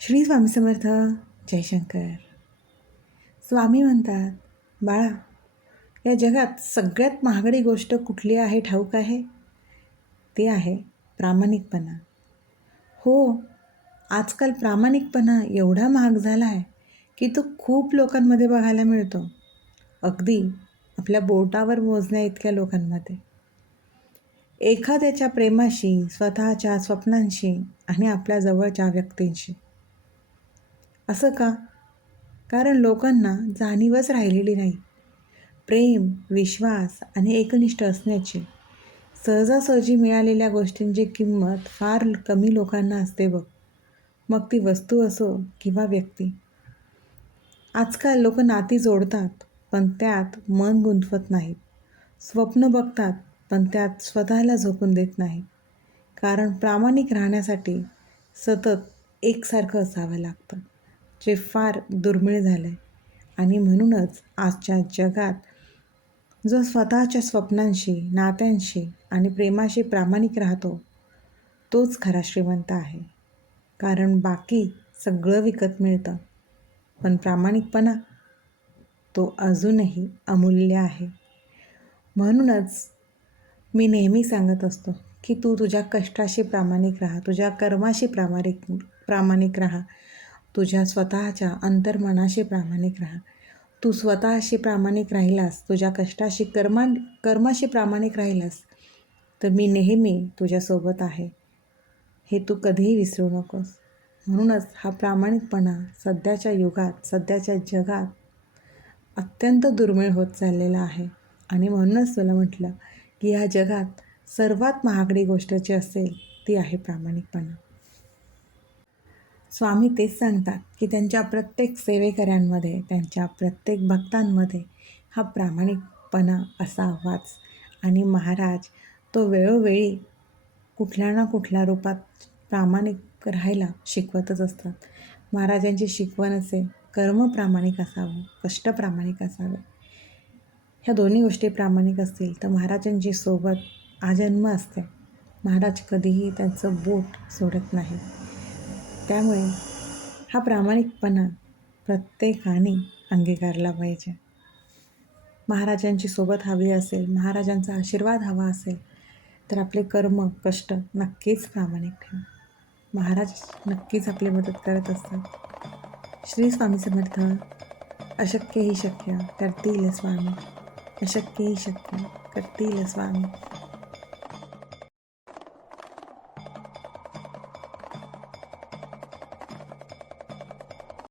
श्री स्वामी समर्थ जयशंकर स्वामी म्हणतात बाळा या जगात सगळ्यात महागडी गोष्ट कुठली आहे ठाऊक आहे? ते आहे प्रामाणिकपणा. हो आजकाल प्रामाणिकपणा एवढा महाग झाला आहे की तो खूप लोकांमध्ये बघायला मिळतो. अगदी आपल्या बोटावर मोजण्या इतक्या लोकांमध्ये. एखाद्याच्या प्रेमाशी स्वतःच्या स्वप्नांशी आणि आपल्या जवळच्या व्यक्तींशी. असं का? कारण लोकांना जाणीवच राहिलेली नाही. प्रेम विश्वास आणि एकनिष्ठ असण्याची सहजासहजी मिळालेल्या गोष्टींची किंमत फार कमी लोकांना असते बघ. मग ती वस्तू असो किंवा व्यक्ती. आजकाल लोक नाती जोडतात पण त्यात मन गुंतवत नाहीत. स्वप्न बघतात पण त्यात स्वतःला झोपून देत नाही कारण प्रामाणिक राहण्यासाठी सतत एकसारखं असावं लागतं. जे फार दुर्मिळ झालं आहे आणि म्हणूनच आजच्या जगात जो स्वतःच्या स्वप्नांशी नात्यांशी आणि प्रेमाशी प्रामाणिक राहतो तोच खरा श्रीमंत आहे. कारण बाकी सगळं विकत मिळतं. पण प्रामाणिकपणा तो अजूनही अमूल्य आहे. म्हणूनच मी नेहमी सांगत असतो की तू तुझ्या कष्टाशी प्रामाणिक राहा तुझ्या कर्माशी प्रामाणिक प्रामाणिक राहा. तुझ्या स्वतःच्या अंतर्मनाशी प्रामाणिक राहा. तू स्वतःशी प्रामाणिक राहिलास तुझ्या कष्टाशी कर्मा कर्माशी प्रामाणिक राहिलास तर मी नेहमी तुझ्यासोबत आहे. हे तू कधीही विसरू नकोस. म्हणूनच हा प्रामाणिकपणा सध्याच्या युगात सध्याच्या जगात अत्यंत दुर्मिळ होत चाललेला आहे. आणि म्हणूनच तुला म्हटलं की ह्या जगात सर्वात महागडी गोष्ट जी असेल ती आहे प्रामाणिकपणा. स्वामी तेच सांगतात की त्यांच्या प्रत्येक सेवेकऱ्यांमध्ये त्यांच्या प्रत्येक भक्तांमध्ये हा प्रामाणिकपणा असावाच. आणि महाराज तो वेळोवेळी कुठल्या ना कुठल्या रूपात प्रामाणिक राहायला शिकवतच असतात. महाराजांची शिकवण असे कर्म प्रामाणिक असावं कष्ट प्रामाणिक असावे. ह्या दोन्ही गोष्टी प्रामाणिक असतील तर महाराजांची सोबत आजन्म असते. महाराज कधीही त्यांचं बोट सोडत नाही त्यामुळे हा प्रामाणिकपणा प्रत्येकाने अंगीकारला पाहिजे. महाराजांची सोबत हवी असेल महाराजांचा आशीर्वाद हवा असेल तर आपले कर्म कष्ट नक्कीच प्रामाणिक ठेवा. महाराज नक्कीच आपली मदत करत असतात. श्री स्वामी समर्थ अशक्य ही शक्य करतील स्वामी. अशक्य ही शक्य करतील स्वामी.